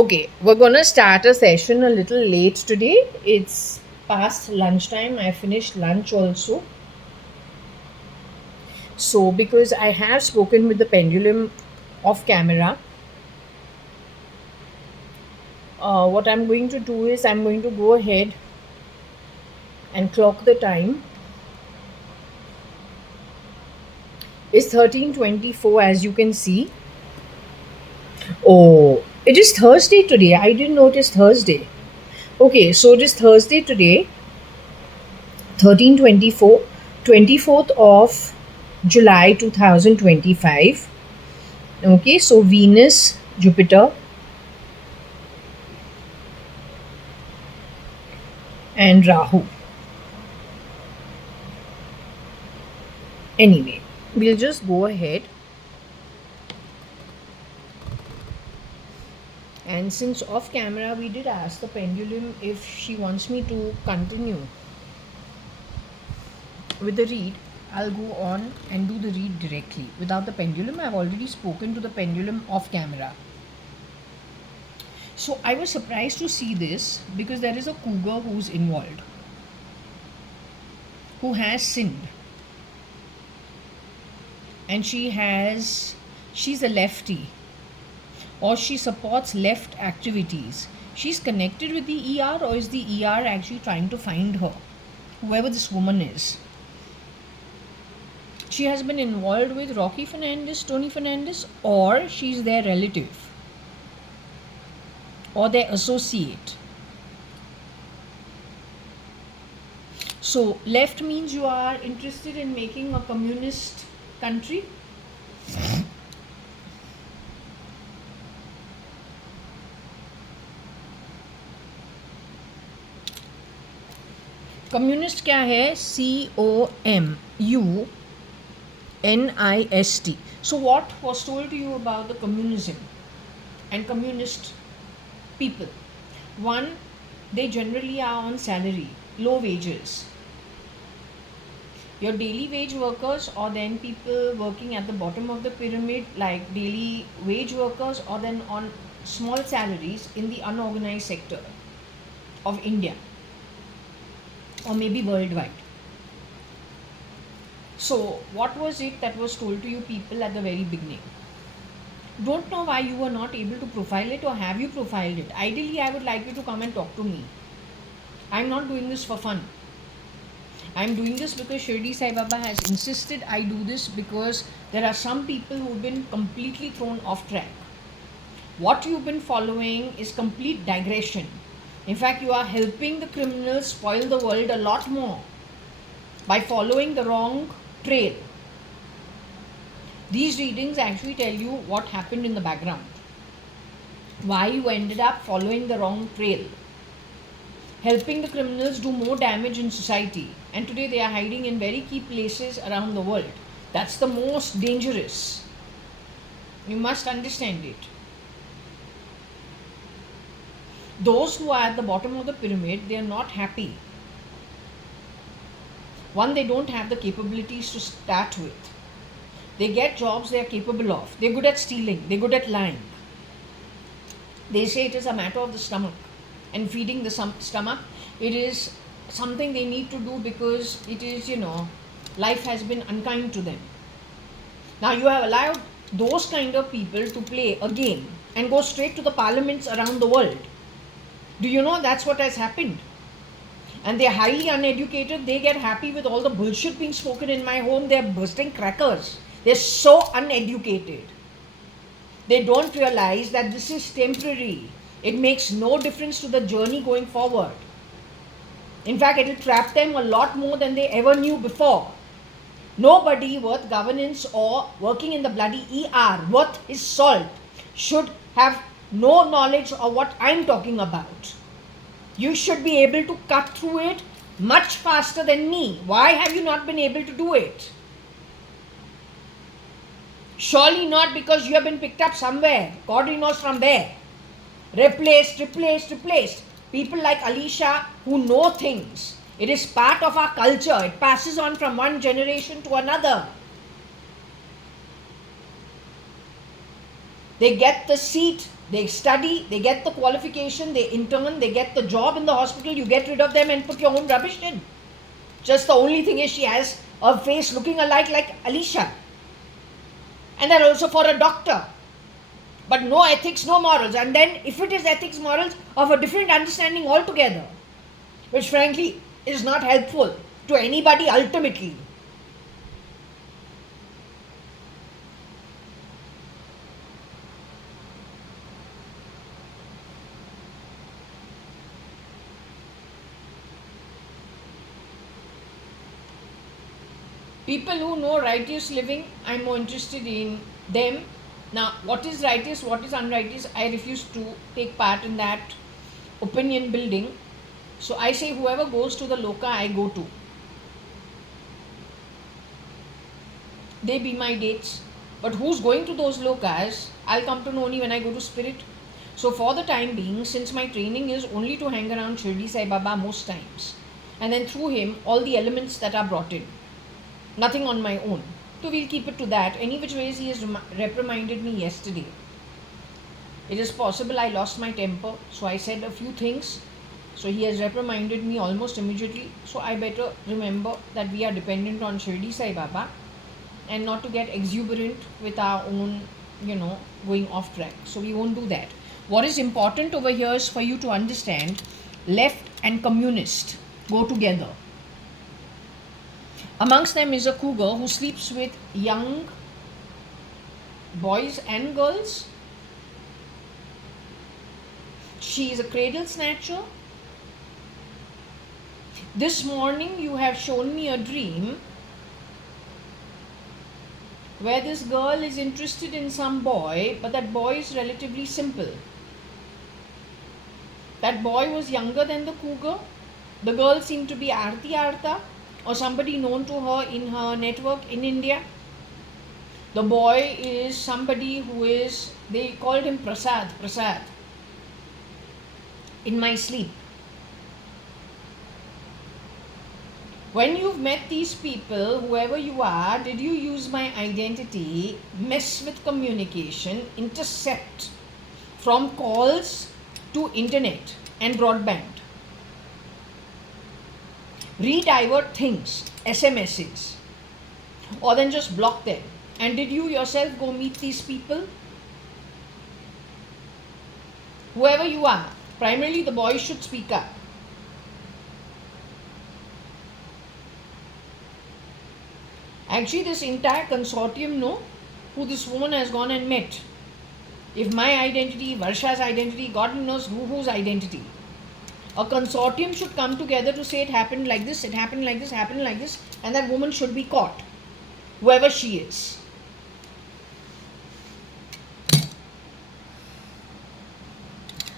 Okay, we're gonna start a session a little late today. It's past lunchtime. I finished lunch also. So, because I have spoken with the pendulum off camera, what I'm going to do is I'm going to go ahead and clock the time. It's 13:24, as you can see. Oh, it is Thursday today. I didn't notice Thursday. Okay, so it is Thursday today, 13:24, 24th of July 2025. Okay, so Venus, Jupiter, and Rahu. Anyway, we'll just go ahead. And since off camera we did ask the pendulum if she wants me to continue with the read, I'll go on and do the read directly without the pendulum. I've already spoken to the pendulum off camera. So I was surprised to see this because there is a cougar who's involved, who has sinned, and she's a lefty, or she supports left activities. She's connected with the ER, or is the ER actually trying to find her? Whoever this woman is. She has been involved with Rocky Fernandez, Tony Fernandez, or she's their relative or their associate. So, left means you are interested in making a communist country. Communist क्या है? COMUNIST. So what was told to you about the communism and communist people? One, they generally are on salary, low wages. Your daily wage workers, or then people working at the bottom of the pyramid like daily wage workers, or then on small salaries in the unorganized sector of India, or maybe worldwide. So, what was it that was told to you people at the very beginning? Don't know why you were not able to profile it, or have you profiled it? Ideally, I would like you to come and talk to me. I'm not doing this for fun. I'm doing this because Shirdi Sai Baba has insisted I do this, because there are some people who've been completely thrown off track. What you've been following is complete digression. In fact, you are helping the criminals spoil the world a lot more by following the wrong trail. These readings actually tell you what happened in the background, why you ended up following the wrong trail, helping the criminals do more damage in society, and today they are hiding in very key places around the world. That's the most dangerous. You must understand it. Those who are at the bottom of the pyramid, they are not happy. One, they don't have the capabilities to start with. They get jobs they are capable of. They're good at stealing. They're good at lying. They say it is a matter of the stomach, and feeding the stomach, it is something they need to do because it is, life has been unkind to them. Now you have allowed those kind of people to play a game and go straight to the parliaments around the world. Do you know that's what has happened? And they're highly uneducated. They get happy with all the bullshit being spoken in my home. They're bursting crackers. They're so uneducated. They don't realize that this is temporary. It makes no difference to the journey going forward. In fact, it will trap them a lot more than they ever knew before. Nobody worth governance or working in the bloody ER, worth his salt, should have no knowledge of what I'm talking about. You should be able to cut through it much faster than me. Why have you not been able to do it? Surely not because you have been picked up somewhere. God knows from where. Replaced. People like Alicia who know things. It is part of our culture. It passes on from one generation to another. They get the seat They study, they get the qualification, they intern, they get the job in the hospital, you get rid of them and put your own rubbish in. Just the only thing is she has a face looking alike like Alicia. And that also for a doctor. But no ethics, no morals. And then if it is ethics, morals, of a different understanding altogether, which frankly is not helpful to anybody ultimately. People who know righteous living, I'm more interested in them. Now, what is righteous, what is unrighteous, I refuse to take part in that opinion building. So I say whoever goes to the loka, I go to. They be my dates. But who's going to those lokas, I'll come to know only when I go to spirit. So for the time being, since my training is only to hang around Shirdi Sai Baba most times, and then through him, all the elements that are brought in, nothing on my own. So we'll keep it to that. Any which ways he has reprimanded me yesterday. It is possible I lost my temper, so I said a few things. So he has reprimanded me almost immediately. So I better remember that we are dependent on Shirdi Sai Baba and not to get exuberant with our own, going off track. So we won't do that. What is important over here is for you to understand left and communist go together. Amongst them is a cougar who sleeps with young boys and girls. She is a cradle snatcher. This morning you have shown me a dream where this girl is interested in some boy, but that boy is relatively simple. That boy was younger than the cougar. The girl seemed to be Aarti Arta, or somebody known to her in her network in India. The boy is somebody who is, they called him Prasad, in my sleep. When you've met these people, whoever you are, did you use my identity, mess with communication, intercept from calls to internet and broadband? Redivert things, SMSs, or then just block them. And did you yourself go meet these people? Whoever you are, primarily the boys should speak up. Actually, this entire consortium who this woman has gone and met. If my identity, Varsha's identity, God knows whose identity. A consortium should come together to say it happened like this, it happened like this, happened like this, and that woman should be caught, whoever she is.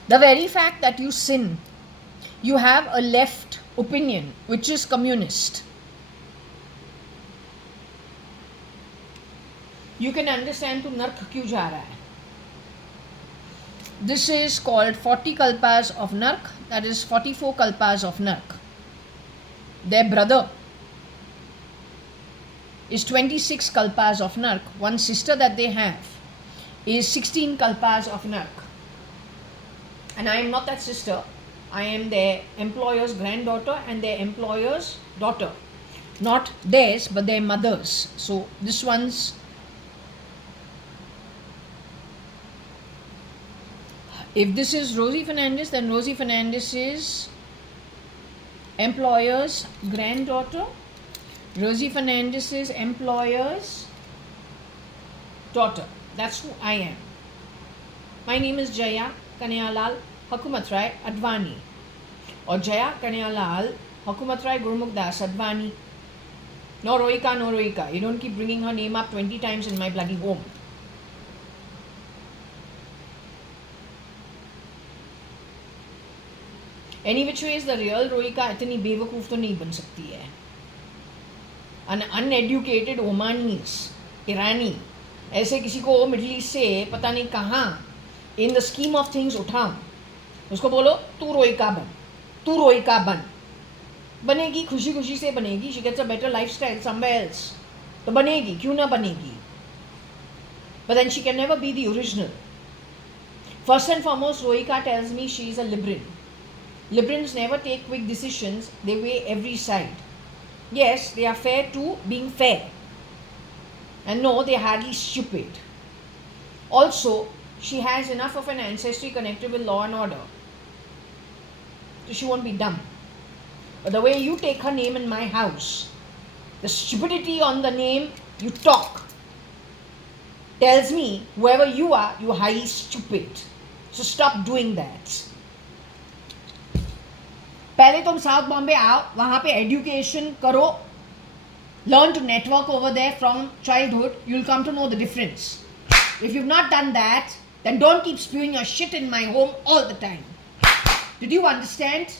The very fact that you sin, you have a left opinion, which is communist. You can understand to nark kyun ja raha hai. This is called 40 kalpas of nark, that is 44 kalpas of nark. Their brother is 26 kalpas of nark. One sister that they have is 16 kalpas of nark. And I am not that sister. I am their employer's granddaughter and their employer's daughter. Not theirs, but their mother's. So this one's, if this is Rosie Fernandez, then Rosie Fernandez is employer's granddaughter. Rosie Fernandez is employer's daughter. That's who I am. My name is Jaya Kanayalal Hakumatrai Advani, or Jaya Kanayalal Hakumatrai Gurmukh Das Advani. No Roika, no Roika. You don't keep bringing her name up 20 times in my bloody home. Any which way is the real Roika इतनी बेवकूफ़ तो नहीं बन सकती है. An uneducated Omanis, Irani, ऐसे किसी को मिडिल ईस्ट से पता नहीं कहाँ in the scheme of things उठाऊं, उसको बोलो तू रोइका बन, बनेगी, खुशी खुशी से बनेगी. She gets a better lifestyle somewhere else, तो बनेगी, क्यों ना बनेगी. But then she can never be the original. First and foremost, Rohika tells me she is a Libran. Librans never take quick decisions, they weigh every side. Yes, they are fair to being fair. And no, they are hardly stupid. Also, she has enough of an ancestry connected with law and order. So she won't be dumb. But the way you take her name in my house, the stupidity on the name you talk, tells me whoever you are highly stupid. So stop doing that. पहले तुम south Bombay आओ, वहाँ पे education करो, learn to network over there from childhood, you'll come to know the difference. If you've not done that, then don't keep spewing your shit in my home all the time. Did you understand?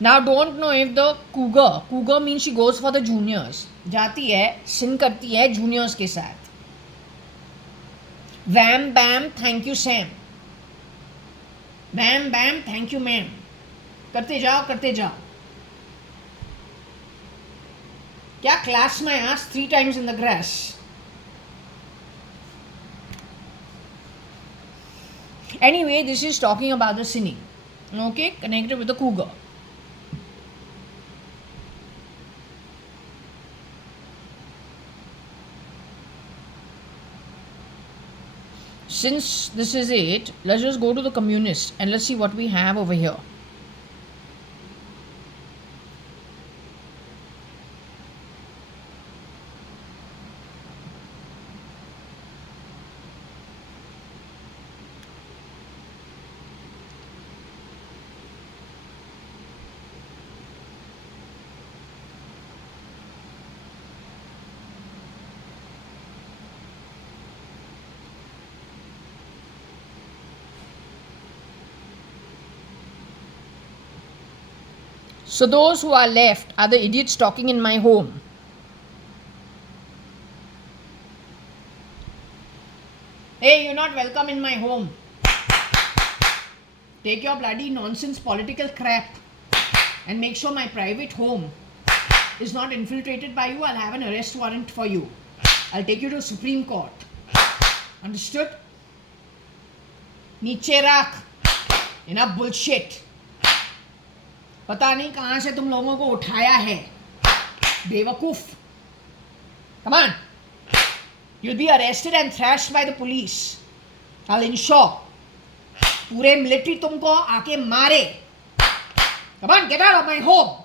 Now don't know if the cougar means she goes for the juniors. जाती है, sin करती है juniors के साथ. Wham bam, thank you Sam. Bam bam, thank you ma'am. करते जाओ. क्या class my ass 3 times in the grass. Anyway, this is talking about the sinning. Okay, connected with the cougar. Since this is it, let's just go to the communist and let's see what we have over here. So those who are left are the idiots talking in my home. Hey, you're not welcome in my home. Take your bloody nonsense political crap and make sure my private home is not infiltrated by you. I'll have an arrest warrant for you. I'll take you to Supreme Court. Understood? नीचे रख. Enough bullshit. पता नहीं कहाँ से तुम लोगों को उठाया है, बेवकूफ. Come on. You'll be arrested and thrashed by the police. I'll ensure. पूरे मिलिट्री तुमको आके मारे. Come on, get out of my home.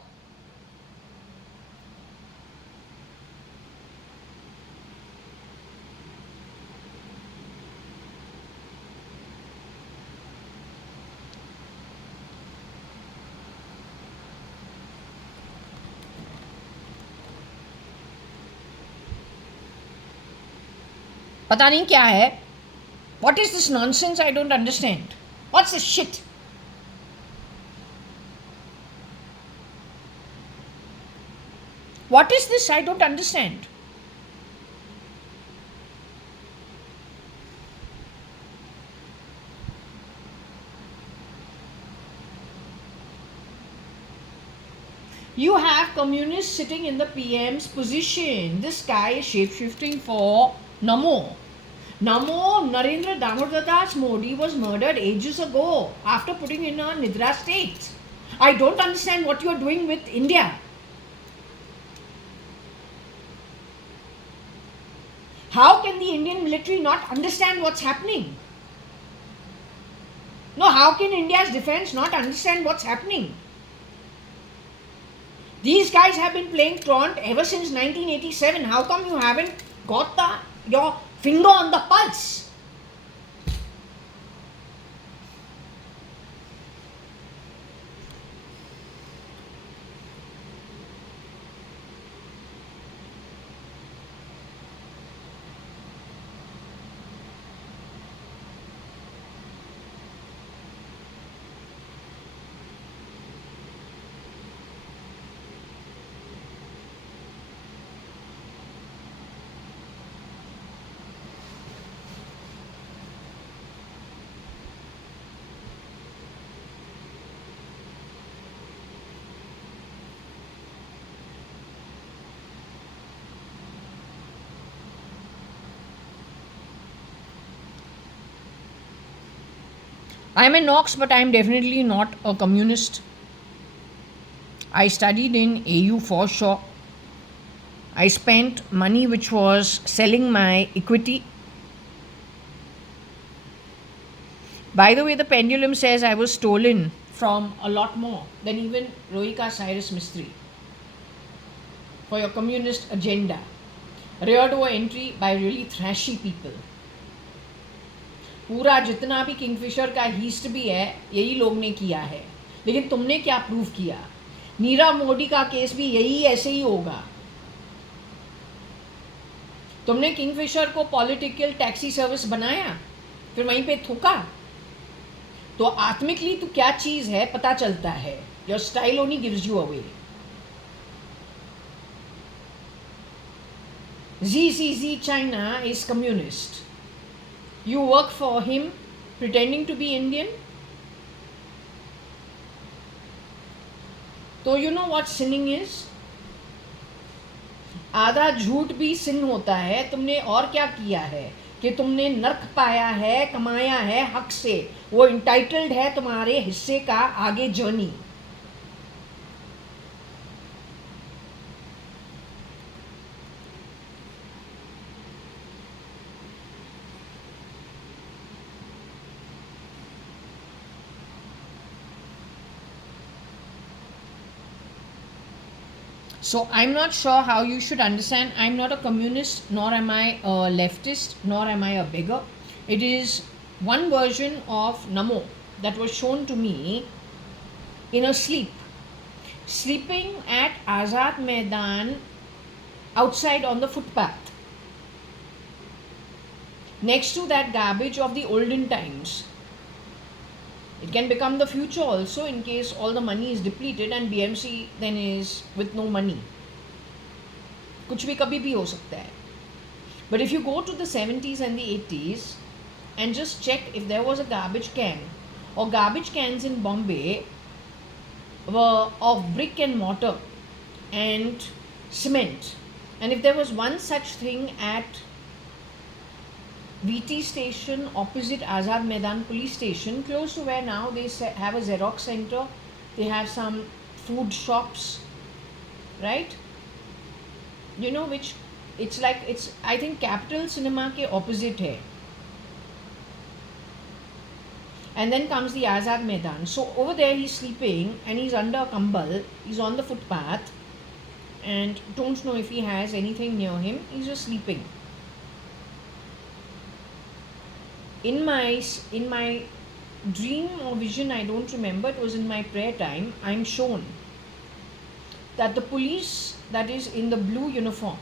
पता नहीं क्या है. What is this nonsense? I don't understand. What's this shit? What is this? I don't understand. You have communists sitting in the PM's position. This guy is shape-shifting for Namo. Narendra Damodar Das Modi was murdered ages ago after putting in a Nidra state. I don't understand what you are doing with India. How can the Indian military not understand what's happening? No, how can India's defense not understand what's happening? These guys have been playing truant ever since 1987. How come you haven't got your finger on the pulse? I'm an Knox, but I'm definitely not a communist. I studied in AU for sure. I spent money which was selling my equity. By the way, the pendulum says I was stolen from a lot more than even Rohika Cyrus Mistry for your communist agenda. Rear door entry by really thrashy people. पूरा जितना भी Kingfisher का heist भी है यही लोग ने किया है, लेकिन तुमने क्या प्रूव किया? नीरव मोदी का केस भी यही ऐसे ही होगा. तुमने किंगफिशर को पॉलिटिकल टैक्सी सर्विस बनाया, फिर वहीं पे थूका. तो आत्मिकली तो क्या चीज़ है पता चलता है. Your style only gives you away. ZCZ China is communist. You work for him pretending to be Indian. तो you know what sinning is? आधा झूठ भी सिन होता है. तुमने और क्या किया है कि तुमने नर्क पाया है, कमाया है हक से. वो इंटाइटल्ड है तुम्हारे हिस्से का आगे journey. So I'm not sure how you should understand. I'm not a communist, nor am I a leftist, nor am I a beggar. It is one version of Namo that was shown to me in a sleep. Sleeping at Azad Maidan outside on the footpath. Next to that garbage of the olden times. It can become the future also in case all the money is depleted and BMC then is with no money. कुछ भी कभी भी हो सकता है. But if you go to the 70s and the 80s and just check if there was a garbage can or garbage cans in Bombay were of brick and mortar and cement, and if there was one such thing at VT station opposite Azad Maidan police station, close to where now they have a Xerox center, they have some food shops, right? You know, which it's like, it's I think Capital Cinema ke opposite hai. And then comes the Azad Maidan. So over there he's sleeping and he's under a kambal, he's on the footpath and don't know if he has anything near him, he's just sleeping. In my dream or vision, I don't remember, it was in my prayer time, I'm shown that the police that is in the blue uniform,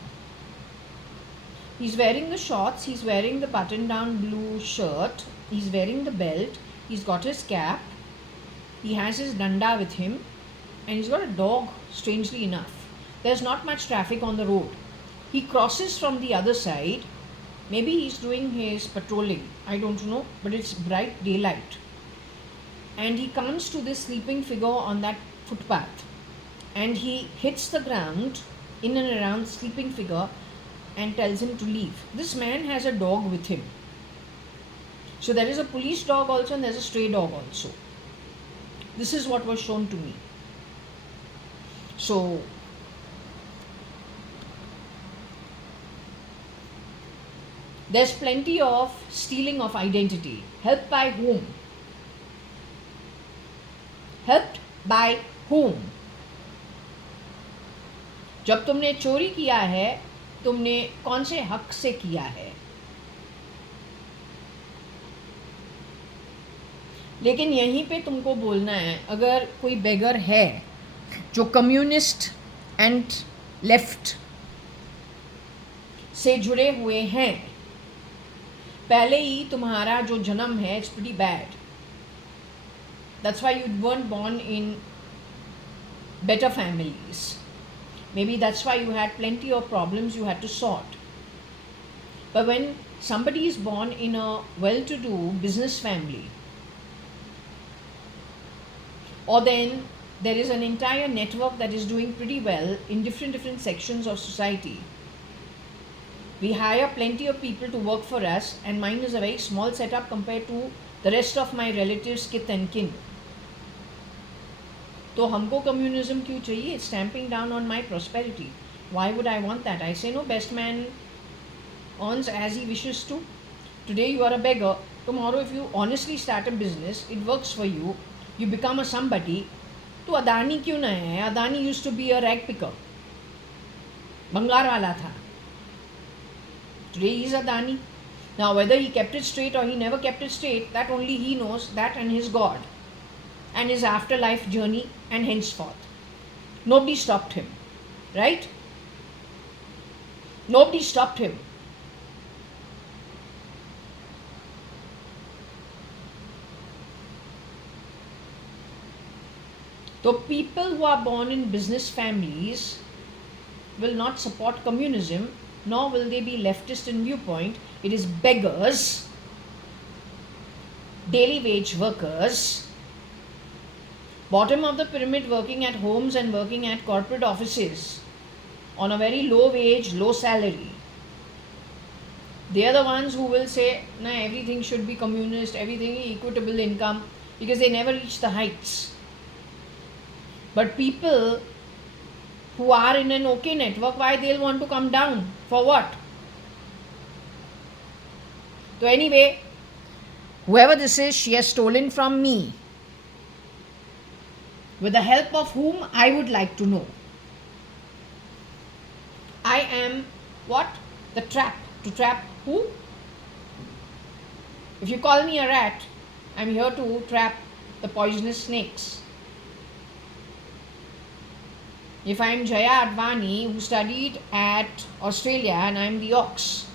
he's wearing the shorts, he's wearing the button down blue shirt, he's wearing the belt, he's got his cap, he has his danda with him, and he's got a dog. Strangely enough, there's not much traffic on the road. He crosses from the other side. Maybe he's doing his patrolling, I don't know, but it's bright daylight. And he comes to this sleeping figure on that footpath and he hits the ground in and around sleeping figure and tells him to leave. This man has a dog with him. So there is a police dog also and there's a stray dog also. This is what was shown to me. So there's plenty of stealing of identity. Helped by whom? Helped by whom? जब तुमने चोरी किया है, तुमने कौन से हक से किया है? लेकिन यहीं पे तुमको बोलना है, अगर कोई बेगर है जो कम्युनिस्ट एंड लेफ्ट से जुड़े हुए हैं, पहले ही तुम्हारा जो जन्म है it's pretty bad. That's why you weren't born in better families. Maybe that's why you had plenty of problems you had to sort. But when somebody is born in a well-to-do business family, or then there is an entire network that is doing pretty well in different sections of society, we hire plenty of people to work for us, and mine is a very small setup compared to the rest of my relatives, kith and kin. तो हमको communism क्यों चाहिए? Stamping down on my prosperity. Why would I want that? I say no, best man earns as he wishes to. Today you are a beggar. Tomorrow if you honestly start a business, it works for you, you become a somebody. तो अदानी क्यों ना है? Adani used to be a rag picker. बंगार वाला था. Today he is Adani. Now whether he kept it straight or he never kept it straight, that only he knows, that and his God and his afterlife journey and henceforth. Nobody stopped him. Right? Nobody stopped him. So people who are born in business families will not support communism, nor will they be leftist in viewpoint. It is beggars, daily wage workers, bottom of the pyramid working at homes and working at corporate offices on a very low wage, low salary. They are the ones who will say, nah, everything should be communist, everything equitable income, because they never reach the heights. But people who are in an okay network, why they'll want to come down? For what? So anyway, whoever this is, she has stolen from me. With the help of whom, I would like to know. I am what? The trap. To trap who? If you call me a rat, I'm here to trap the poisonous snakes. If I'm JAYA.ADVANI, who studied at Australia, and I'm the ox.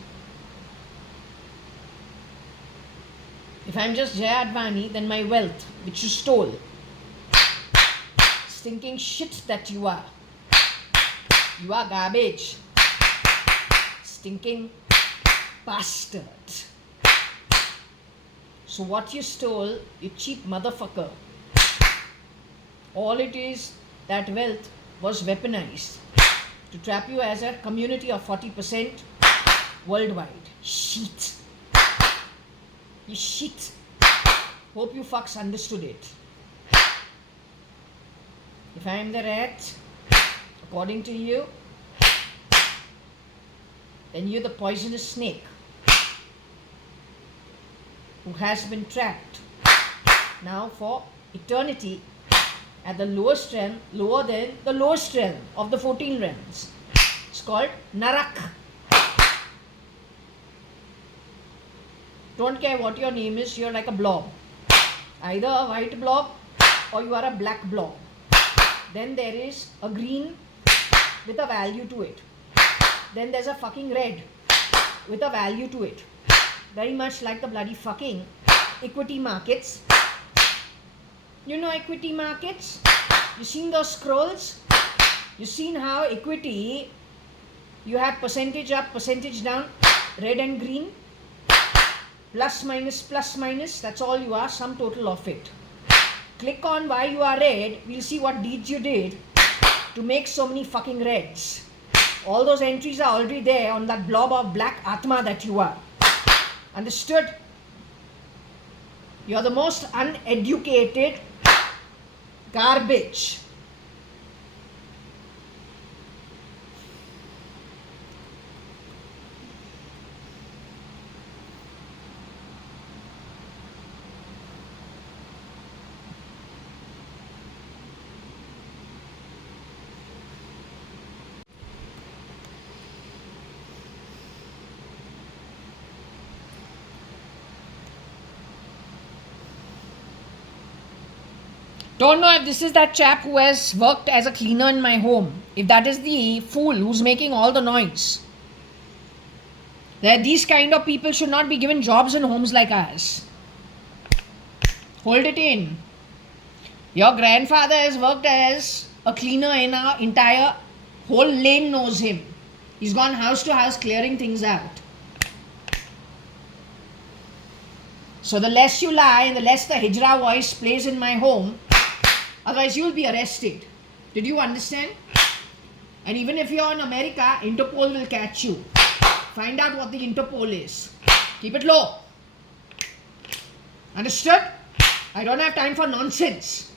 If I'm just JAYA.ADVANI, then my wealth, which you stole, stinking shit that you are garbage, stinking bastard. So what you stole, you cheap motherfucker, all it is, that wealth was weaponized to trap you as a community of 40% worldwide. Shit. You shit. Hope you fucks understood it. If I am the rat, according to you, then you're the poisonous snake who has been trapped now for eternity at the lowest realm, lower than the lowest realm of the 14 realms. It's called Narak. Don't care what your name is, you're like a blob. Either a white blob or you are a black blob. Then there is a green with a value to it. Then there's a fucking red with a value to it. Very much like the bloody fucking equity markets. You know equity markets? You seen those scrolls? You seen how equity, you have percentage up, percentage down, red and green, plus minus, that's all you are, sum total of it. Click on why you are red, we'll see what deeds you did to make so many fucking reds. All those entries are already there on that blob of black Atma that you are. Understood? You're the most uneducated garbage. Don't know if this is that chap who has worked as a cleaner in my home. If that is the fool who's making all the noise. That these kind of people should not be given jobs in homes like ours. Hold it in. Your grandfather has worked as a cleaner in our entire whole lane knows him. He's gone house to house clearing things out. So the less you lie and the less the hijra voice plays in my home, otherwise you'll be arrested. Did you understand? And even if you're in America, Interpol will catch you. Find out what the Interpol is. Keep it low. Understood? I don't have time for nonsense.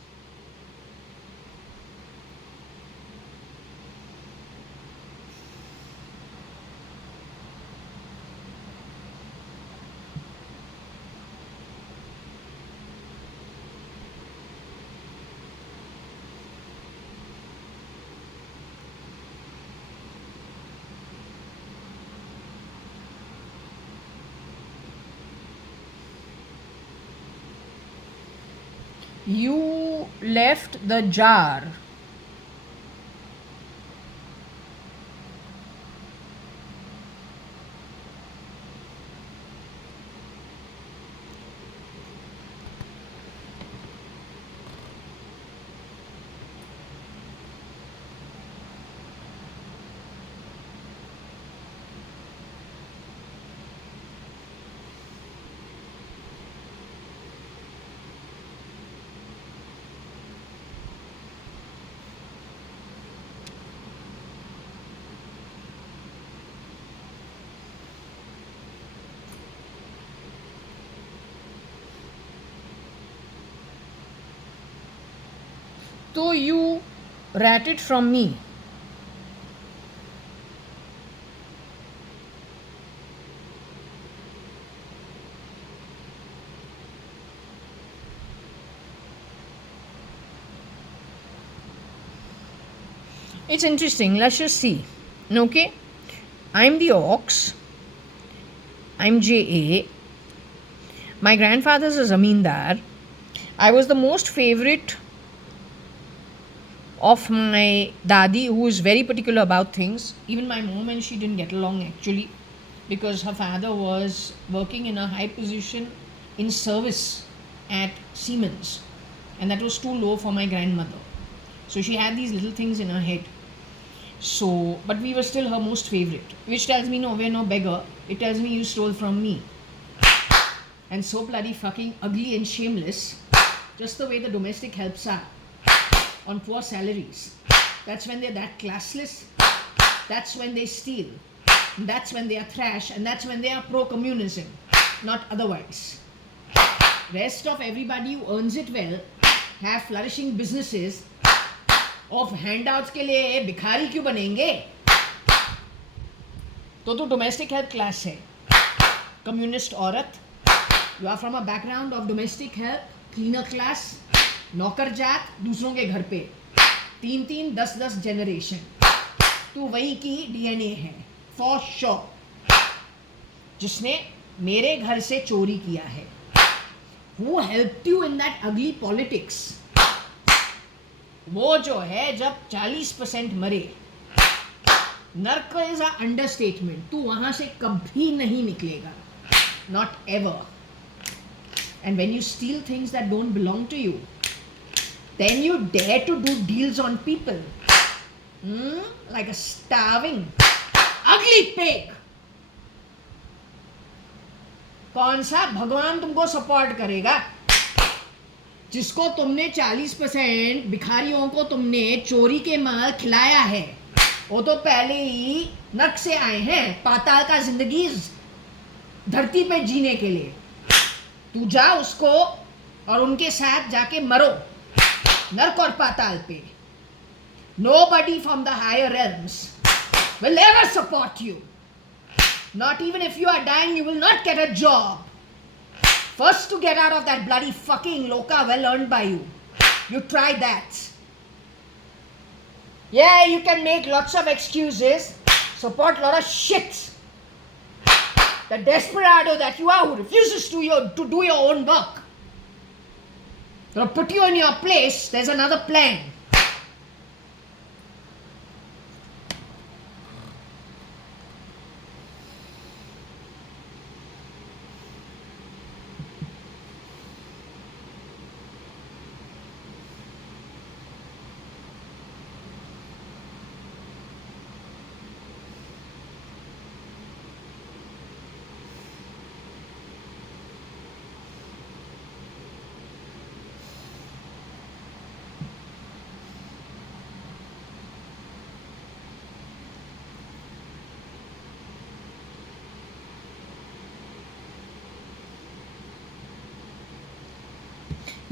You left the jar. So you ratted from me. It's interesting. Let's just see. Okay? I'm the ox. I'm JA. My grandfather's a zamindar. I was the most favorite of my dadi, who is very particular about things. Even my mom and she didn't get along actually, because her father was working in a high position in service at Siemens, and that was too low for my grandmother. So she had these little things in her head. So, but we were still her most favorite, which tells me no, we're no beggar. It tells me you stole from me. And so bloody fucking ugly and shameless, just the way the domestic helps are on poor salaries. That's when they're that classless. That's when they steal. And that's when they are trash. And that's when they are pro-communism, not otherwise. Rest of everybody who earns it well have flourishing businesses. Of handouts के लिए भिखारी क्यों बनेंगे? तो domestic help class है. Communist औरत. You are from a background of domestic help, cleaner class, नौकर जात, दूसरों के घर पे 3-3, 10-10 जनरेशन. तू वही की DNA है, for sure. जिसने मेरे घर से चोरी किया है. Who helped you in that ugly politics? वो जो है जब 40% मरे, नर्क इज अ अंडरस्टेटमेंट. तू वहां से कभी नहीं निकलेगा, not ever. And when you steal things that don't belong to you, then you dare to do deals on people, like a starving ugly pig. कौन सा भगवान तुमको सपोर्ट करेगा? जिसको तुमने 40% भिखारियों को तुमने चोरी के माल खिलाया है, वो तो पहले ही नर्क से आए हैं, पाताल का जिंदगी धरती पे जीने के लिए. तू जा उसको और उनके साथ जाके मरो नर्क और पाताल पे. Nobody from the higher realms will ever support you. Not even if you are dying, you will not get a job. First to get out of that bloody fucking loka well earned by you. You try that. Yeah, you can make lots of excuses, support lot of shit. The desperado that you are, who refuses to do your own work. They'll put you in your place. There's another plan.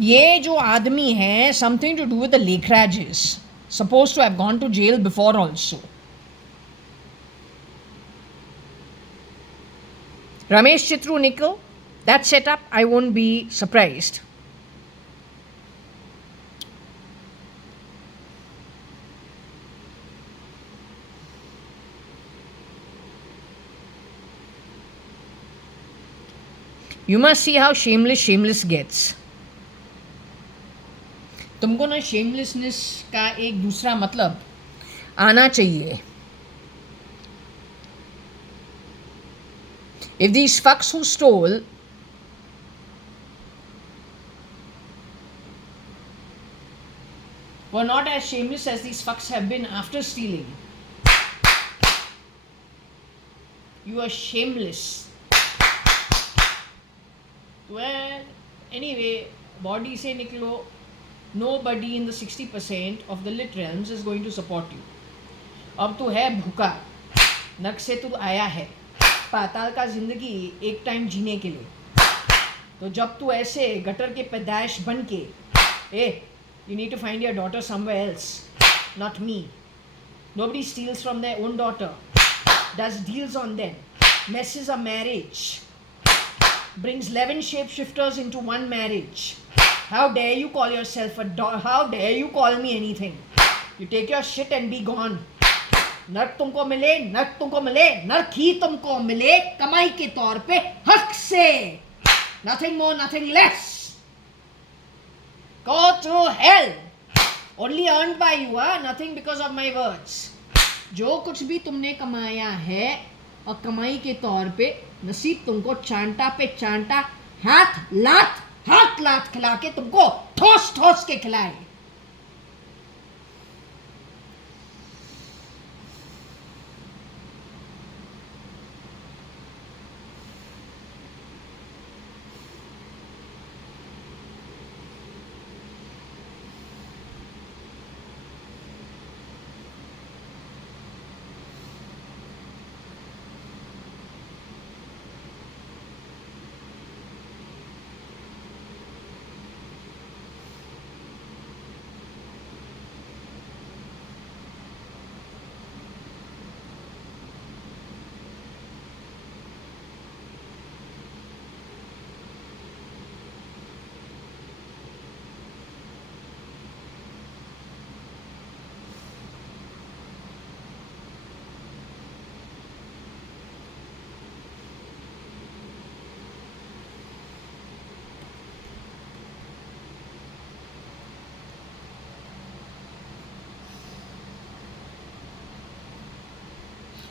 ये जो आदमी है, something to do with the Lakrages, supposed to have gone to jail before also. Ramesh Chitru Nickel, that setup, I won't be surprised. You must see how shameless gets. तुमको ना shamelessness का एक दूसरा मतलब आना चाहिए. If these fucks who stole were not as shameless as these fucks have been after stealing, you are shameless. Well, anyway, body से निकलो, nobody in the 60% of the lit realms is going to support you. अब तो है भूखा, नर्क से तो आया है, पाताल का जिंदगी एक टाइम जीने के लिए. तो जब तू ऐसे गटर के पैदाइश बन के, you need to find your daughter somewhere else, not me. Nobody steals from their own daughter, does deals on them, messes a marriage, brings 11 shapeshifters into one marriage. How dare you call yourself a how dare you call me anything? You take your shit and be gone. नर्क तुमको मिले, नर्क तुमको मिले, नर्क ही तुमको मिले कमाई के तौर पे हक से. Nothing more, nothing less. Go to hell. Only earned by you, nothing because of my words. जो कुछ भी तुमने कमाया है और कमाई के तौर पे नसीब तुमको चांटा पे चांटा, हाथ लात खिला के तुमको ठोस के खिलाए.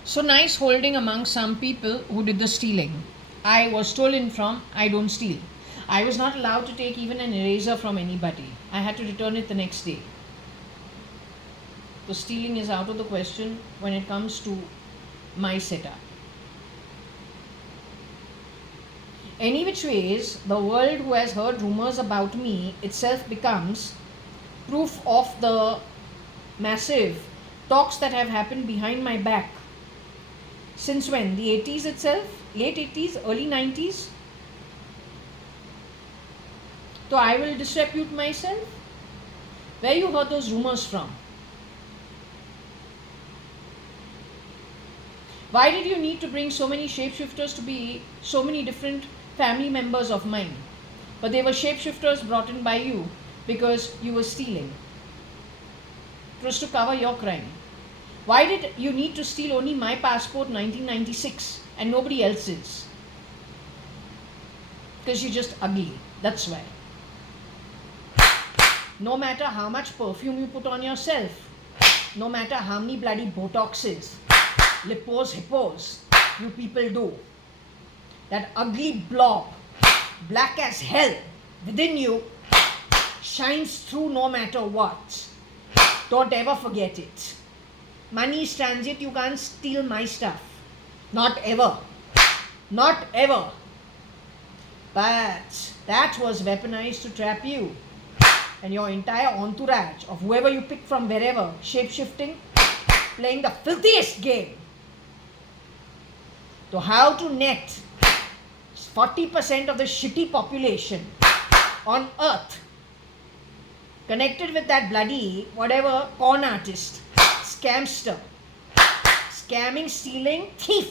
So nice holding among some people who did the stealing. I was stolen from, I don't steal. I was not allowed to take even an eraser from anybody. I had to return it the next day. So stealing is out of the question when it comes to my setup. Any which ways, the world who has heard rumors about me itself becomes proof of the massive talks that have happened behind my back. Since when? The 80s itself? Late 80s? Early 90s? So I will disrepute myself? Where you heard those rumors from? Why did you need to bring so many shapeshifters to be so many different family members of mine? But they were shapeshifters brought in by you because you were stealing. It was to cover your crime. Why did you need to steal only my passport 1996 and nobody else's? Because you're just ugly. That's why. No matter how much perfume you put on yourself, no matter how many bloody Botoxes, lippos, hippos you people do, that ugly blob, black as hell within you, shines through no matter what. Don't ever forget it. Money is transit, you can't steal my stuff. Not ever. Not ever. But that was weaponized to trap you and your entire entourage of whoever you pick from wherever, shape-shifting, playing the filthiest game. So how to net 40% of the shitty population on earth Connected with that bloody, whatever, con artist, scamster, scamming, stealing, thief,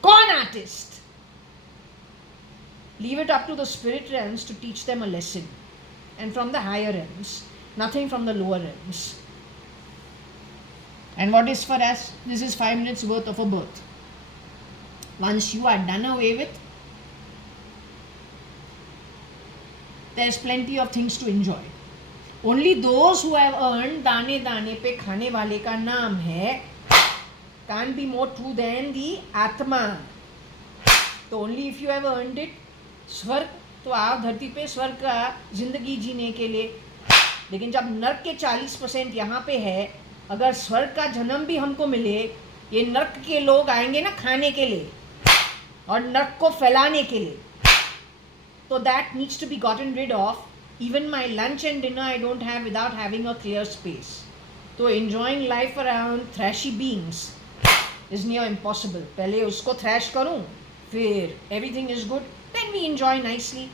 con artist. Leave it up to the spirit realms to teach them a lesson. And from the higher realms, nothing from the lower realms. And what is for us? This is 5 minutes worth of a birth. Once you are done away with, there's plenty of things to enjoy. Only those who have earned दाने दाने पे खाने वाले का नाम है, can't be more true than the आत्मा. तो only if you have earned it, स्वर्ग तो आओ धरती पे स्वर्ग का जिंदगी जीने के लिए. लेकिन जब नर्क के 40% यहाँ पे है, अगर स्वर्ग का जन्म भी हमको मिले, ये नर्क के लोग आएंगे ना खाने के लिए और नर्क को फैलाने के लिए. So that needs to be gotten rid of. Even my lunch and dinner I don't have without having a clear space. So enjoying life around thrashy beings is near impossible. पहले उसको thrash करूँ, फिर everything is good, then we enjoy nicely.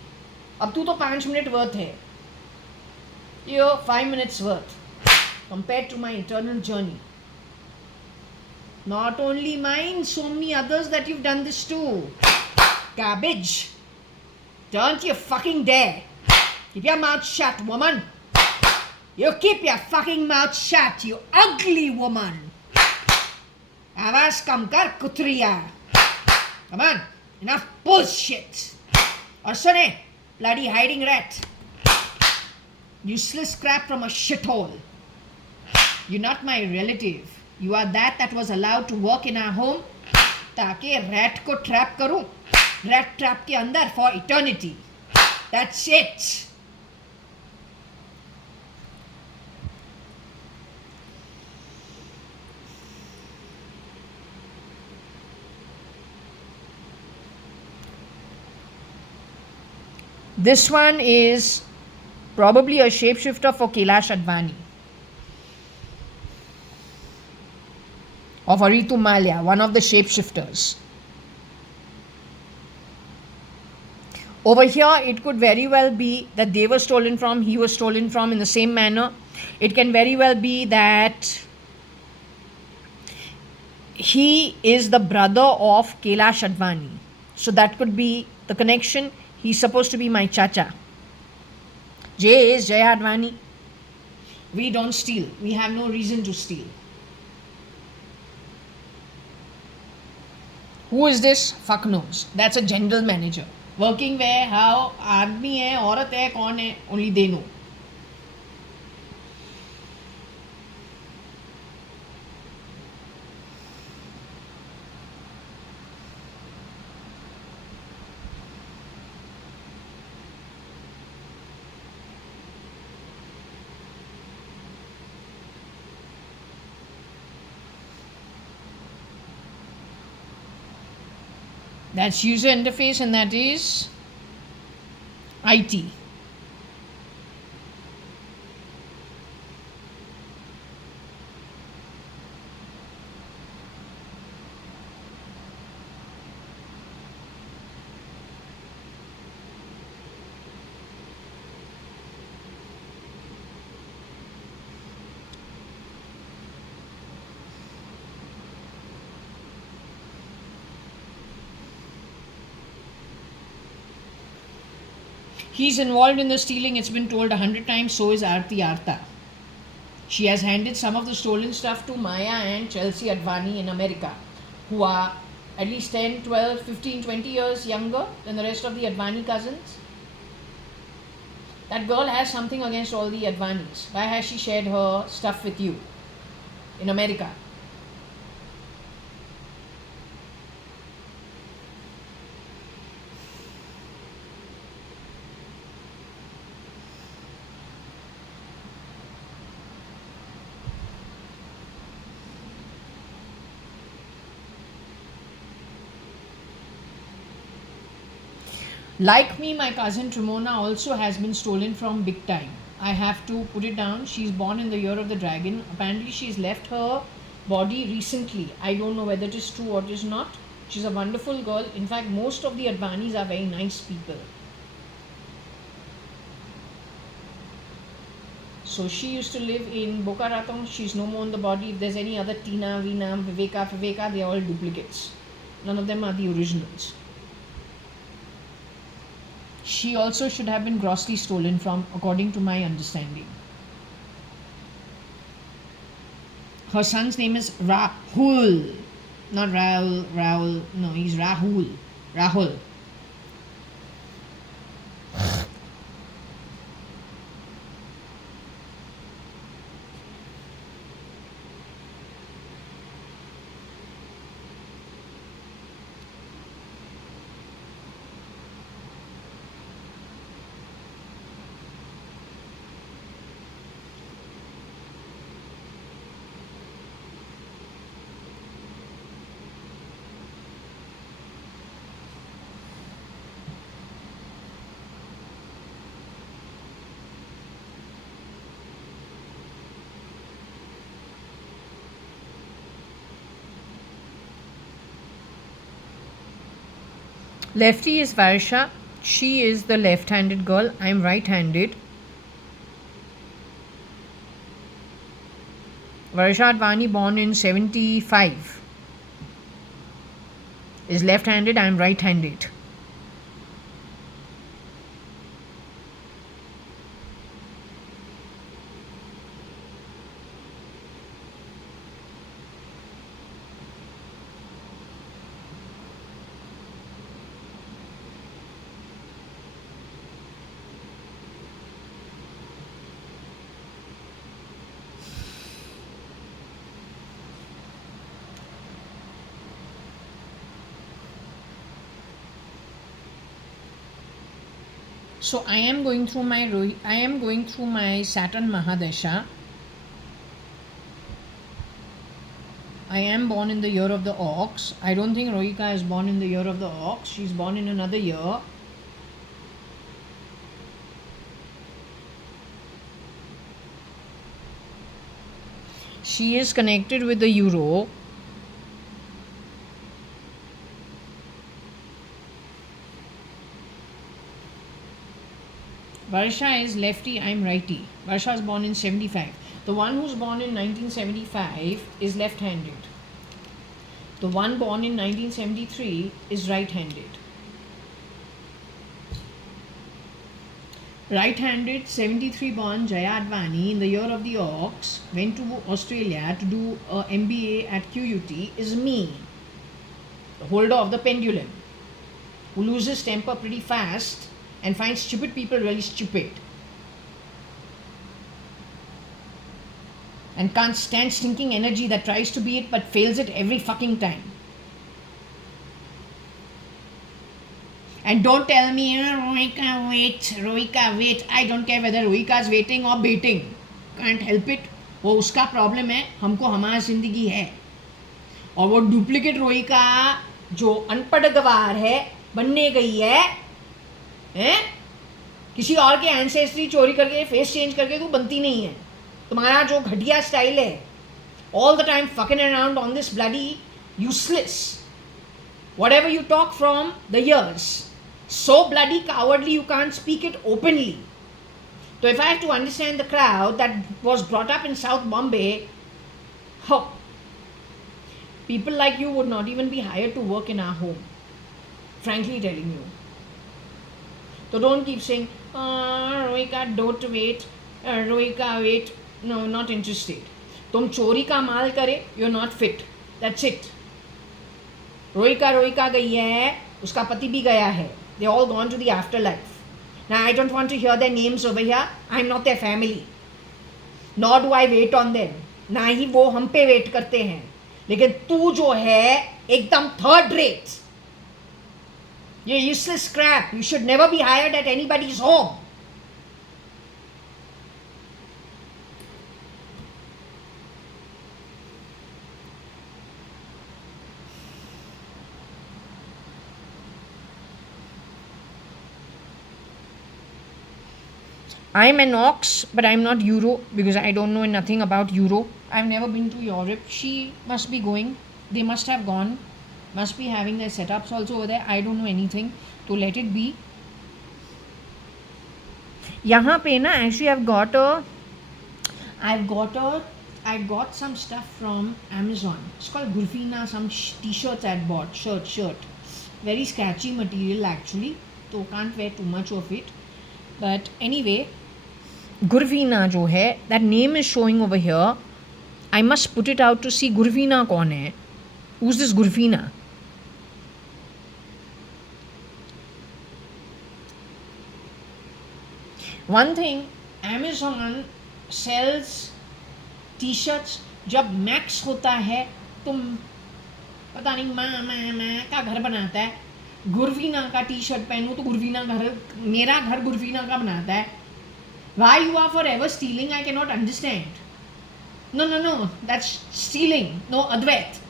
अब तू तो 5 minute worth है. You're 5 minutes worth compared to my eternal journey. Not only mine, so many others that you've done this to. Garbage. Don't you fucking dare. Keep your mouth shut, woman. You keep your fucking mouth shut, you ugly woman. आवाज कम कर कुत्रिया. Come on, enough bullshit. और सुने, bloody hiding rat. Useless crap from a shithole. You're not my relative. You are that was allowed to work in our home ताकि rat को trap करूं. Rat trap के अंदर for eternity. That's it. This one is probably a shapeshifter for JAYA.ADVANI. Of Aritu Malya, one of the shapeshifters. Over here, it could very well be that they were stolen from, he was stolen from in the same manner. It can very well be that he is the brother of JAYA.ADVANI. So that could be the connection. He's supposed to be my chacha. Jay is JAYA.ADVANI. We don't steal. We have no reason to steal. Who is this? Fuck knows. That's a general manager. Working where, how, आदमी है, औरत है, कौन है, only they know. That's user interface and that is IT. He's involved in the stealing, it's been told 100 times, so is Aarti Arta. She has handed some of the stolen stuff to Maya and Chelsea Advani in America, who are at least 10, 12, 15, 20 years younger than the rest of the Advani cousins. That girl has something against all the Advanis. Why has she shared her stuff with you in America? Like me, my cousin Trimona also has been stolen from big time. I have to put it down. She's born in the year of the dragon. Apparently, she's left her body recently. I don't know whether it is true or it is not. She's a wonderful girl. In fact, most of the Advanis are very nice people. So she used to live in Boca Raton. She's no more in the body. If there's any other Tina, Veena, Viveka, they are all duplicates. None of them are the originals. She also should have been grossly stolen from, according to my understanding. Her son's name is Rahul. Not Rahul. No, he's Rahul. Lefty is Varsha. She is the left-handed girl. I'm right-handed. JAYA.ADVANI, born in 75, is left-handed. I'm right-handed. So I am going through my Saturn Mahadasha. I am born in the year of the ox. I don't think Rohika is born in the year of the ox. She's born in another year. She is connected with the euro. Varsha is lefty, I'm righty. Varsha is born in 75. The one who's born in 1975 is left-handed. The one born in 1973 is right-handed. Right-handed 73 born JAYA.ADVANI in the year of the ox went to Australia to do a MBA at QUT is me, the holder of the pendulum, who loses temper pretty fast and finds stupid people really stupid and can't stand stinking energy that tries to be it but fails it every fucking time. And don't tell me, Rohika, wait. I don't care whether Rohika is waiting or baiting. Can't help it. वो उसका problem है, हमको हमारी जिंदगी है. और वो duplicate रोहिका जो अनपढ़ गवार है बनने गई है, हैं? किसी और के एंसेस्ट्री चोरी करके फेस चेंज करके तू बनती नहीं है. तुम्हारा जो घटिया स्टाइल है, all the time fucking around on this bloody useless, whatever you talk from the years, so bloody cowardly you can't speak it openly. So if I have to understand the crowd that was brought up in South Bombay, people like you would not even be hired to work in our home. Frankly telling you. So don't keep saying, Rohika, don't wait. Rohika, wait. No, not interested. तुम चोरी का माल करे, you're not fit. That's it. रोहिका गई है, उसका पति भी गया है. They all gone to the afterlife. Now I don't want to hear their names over here. I'm not their family. Nor do I wait on them. ना ही वो हम पे वेट करते हैं. लेकिन तू जो है एकदम third rate. You're useless crap. You should never be hired at anybody's home. I'm an ox, but I'm not Euro because I don't know nothing about Euro. I've never been to Europe. She must be going. They must have gone. Must be having their setups also over there. I don't know anything. So let it be. यहाँ पे ना actually I've got a I got some stuff from Amazon. It's called Gurfina, some t-shirts I bought. Shirt. Very scratchy material actually. So can't wear too much of it. But anyway, Gurfina jo hai, that name is showing over here. I must put it out to see Gurfina kaun hai. Who's this Gurfina? One thing, Amazon sells T-shirts. जब max होता है तो पता नहीं माँ का घर बनाता है. गुरवीना का टी शर्ट पहनूँ तो गुरवीना घर, मेरा घर गुरवीना का बनाता है. Why you are forever stealing? I can not understand. No that's stealing. No Advait,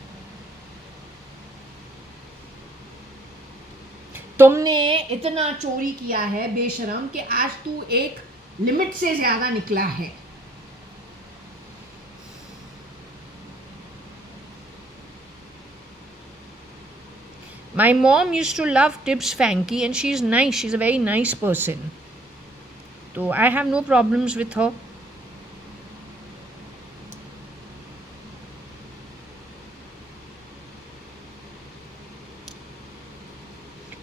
तुमने इतना चोरी किया है बेशरम कि आज तू एक लिमिट से ज्यादा निकला है. My mom used to love Tips Fanky and she's nice. She's a very nice person. So I have no problems with her.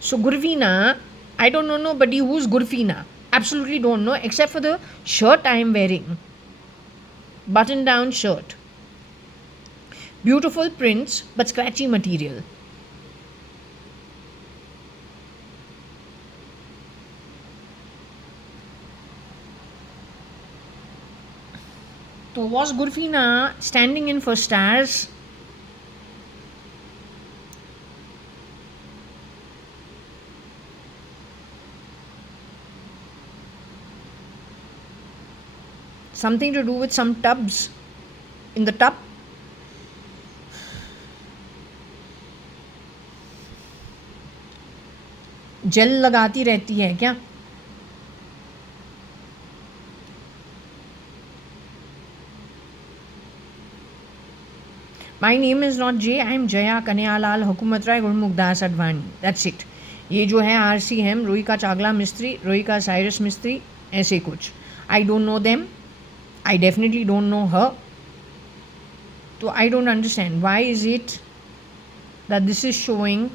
So Gurvina, I don't know nobody who's Gurfina. Absolutely don't know, except for the shirt I am wearing. Button down shirt. Beautiful prints but scratchy material. So was Gurfina standing in for stars? Something to do with some tubs in the tub? Gel लगाती रहती है क्या? My name is not Jay, I am Jaya Kanyalal Hukumat Rai Gurmukdas Advani. That's it. ये जो है RCM, रोहिका चागला मिस्त्री, रोहिका Cyrus मिस्त्री, ऐसे कुछ. I don't know them. I definitely don't know her. So I don't understand why is it that this is showing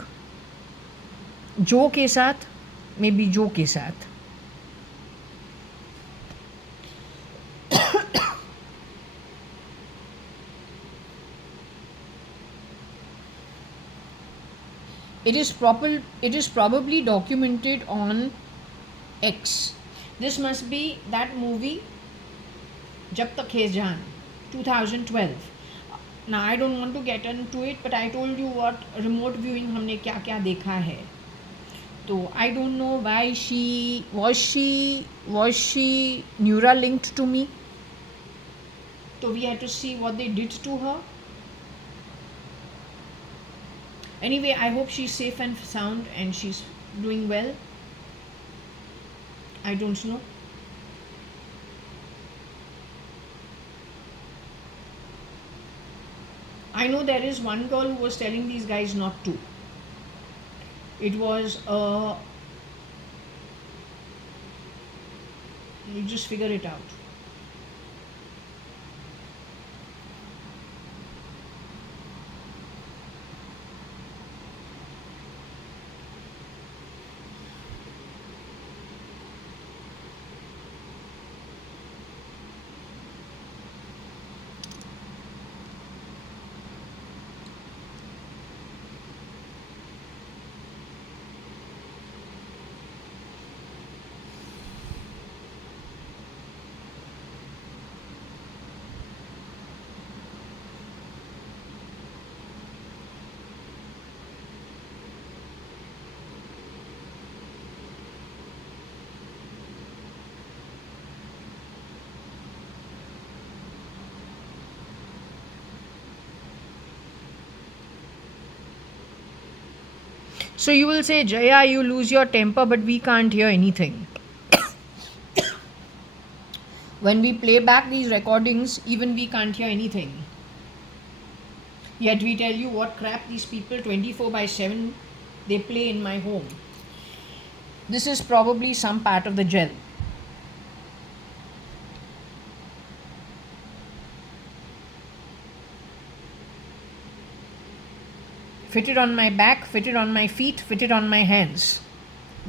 जो के साथ, maybe जो के साथ. It is probably documented on X. This must be that movie Jab Tak Hai Jaan, 2012. Now I don't want to get into it, but I told you what remote viewing हमने क्या क्या देखा है. तो I don't know why was she Neuralinked to me. So we had to see what they did to her. Anyway, I hope she's safe and sound and she's doing well. I don't know. I know there is one girl who was telling these guys not to. It was you just figure it out. So you will say, Jaya, you lose your temper, but we can't hear anything. When we play back these recordings, even we can't hear anything. Yet we tell you what crap these people 24/7 they play in my home. This is probably some part of the gel. Fitted on my back, fitted on my feet, fitted on my hands.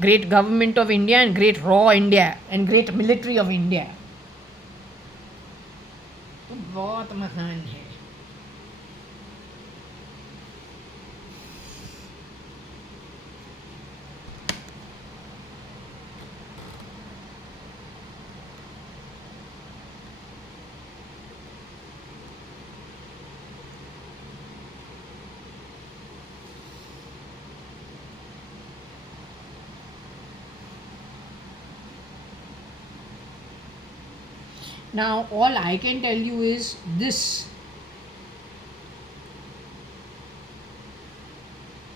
Great government of India and great raw India and great military of India. तो बहुत महान है. Now, all I can tell you is this.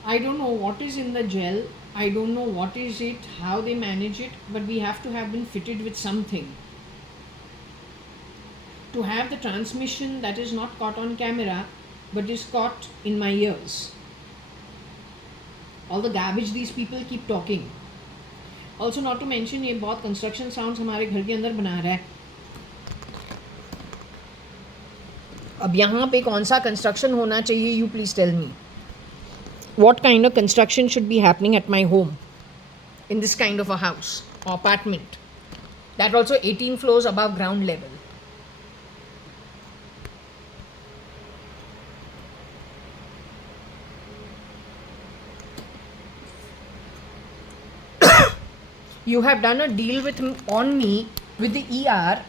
I don't know what is in the gel. I don't know what is it, how they manage it, but we have to have been fitted with something. To have the transmission that is not caught on camera, but is caught in my ears. All the garbage these people keep talking. Also, not to mention, ये बहुत construction sounds हमारे घर के अंदर बना रहा है. अब यहाँ पे कौन सा कंस्ट्रक्शन होना चाहिए, you please tell me. What kind of construction should be happening at my home in this kind of a house or apartment? That also 18 floors above ground level. You have done a deal on me with the ER,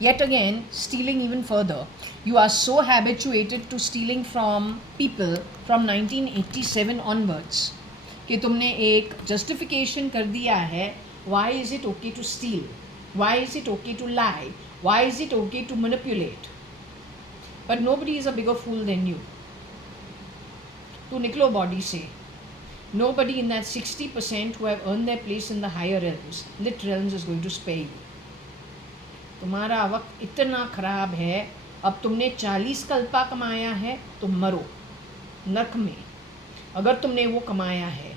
yet again stealing even further. You are so habituated to stealing from people from 1987 onwards कि तुमने एक justification कर दिया है. Why is it okay to steal? Why is it okay to lie? Why is it okay to manipulate? But nobody is a bigger fool than you. तो निकलो body से. Nobody in that 60% who have earned their place in the higher realms, lit realms, is going to spare you. तुम्हारा वक्त इतना खराब है. अब तुमने 40 कल्पा कमाया है तो मरो नर्क में. अगर तुमने वो कमाया है,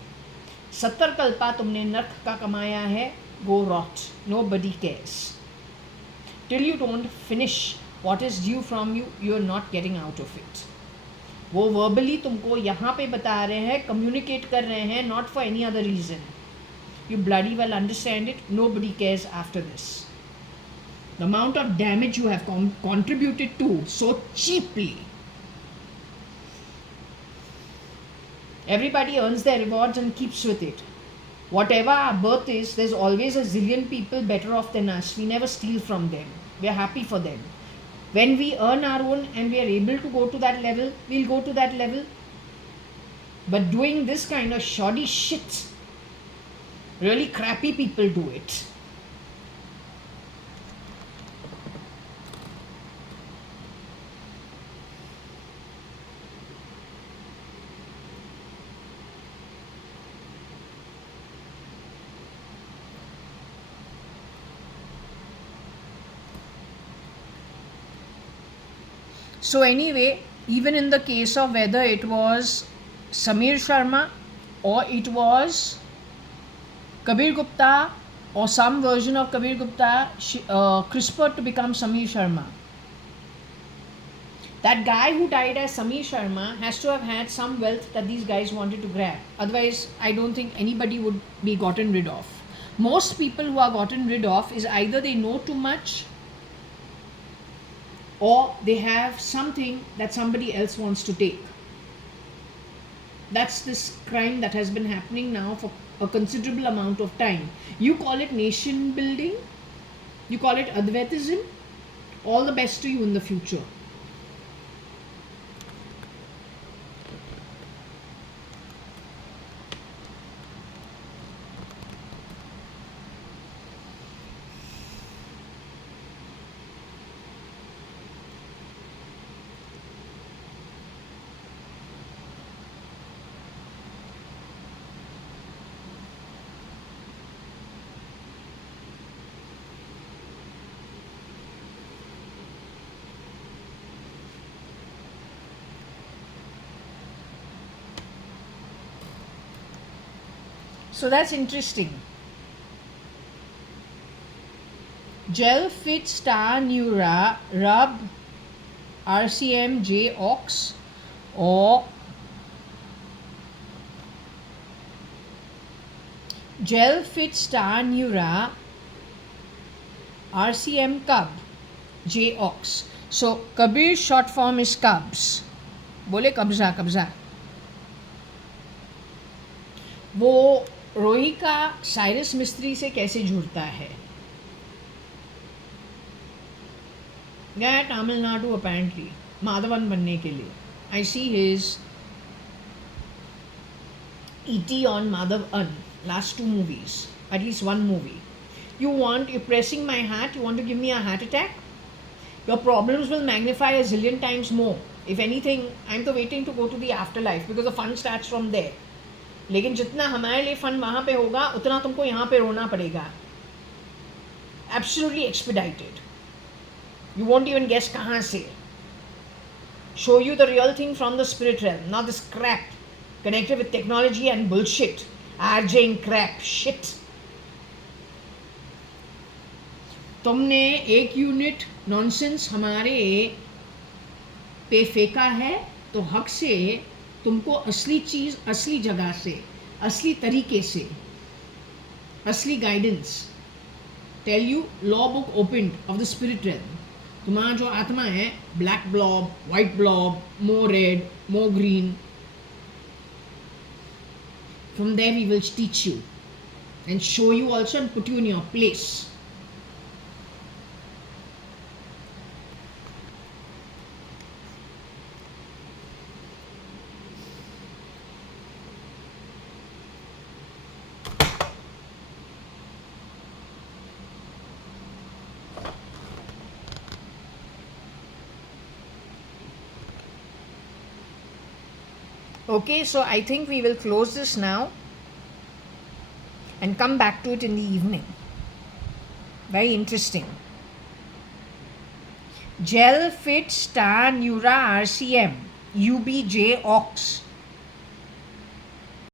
70 कल्पा तुमने नर्क का कमाया है, go rot. Nobody cares. Till you don't finish what is due from you, you are not getting out of it. वो verbally तुमको यहाँ पे बता रहे हैं, communicate कर रहे हैं, not for any other reason. You bloody well understand it. Nobody cares after this. The amount of damage you have contributed to so cheaply. Everybody earns their rewards and keeps with it. Whatever our birth is, there's always a zillion people better off than us. We never steal from them. We are happy for them. When we earn our own and we are able to go to that level, we'll go to that level. But doing this kind of shoddy shit, really crappy people do it. So anyway, even in the case of whether it was Samir Sharma or it was Kabir Gupta or some version of Kabir Gupta CRISPR to become Samir Sharma, that guy who died as Samir Sharma has to have had some wealth that these guys wanted to grab. Otherwise, I don't think anybody would be gotten rid of. Most people who are gotten rid of is either they know too much or they have something that somebody else wants to take. That's this crime that has been happening now for a considerable amount of time. You call it nation building, you call it Advaitism. All the best to you in the future. So that's interesting. Gel Fit Star Neura Rub RCM J Ox or Gel fit star neura RCM cub JAYA.ADVANI. So Kabir's short form is cubs. बोले कब्जा कब्जा. वो रोही का Cyrus मिस्त्री से कैसे जुड़ता है? गया तमिलनाडु अपेरेंटली माधवन बनने के लिए. I see his ET on Madhavan, last 2 movies, at least 1 movie. You're pressing my hat, you want to give me a heart attack? Your problems will magnify a zillion times more. If anything, I'm waiting to go to the afterlife because the fun starts from there. लेकिन जितना हमारे लिए fun वहाँ पे होगा उतना तुमको यहाँ पे रोना पड़ेगा. Absolutely expedited. You won't even guess कहाँ से. Show you the real thing from the spirit realm, not this crap connected with technology and bullshit. RJing crap shit. तुमने 1 यूनिट नॉनसेंस हमारे पे फेंका है तो हक से तुमको असली चीज़ असली जगह से असली तरीके से असली guidance tell you law book open of the spirit realm. तुम्हारा जो आत्मा है black blob, white blob, more red, more green, from there we will teach you and show you also and put you in your place. Okay, so I think we will close this now and come back to it in the evening. Very interesting. Gel fit star neura RCM UBJ Ox.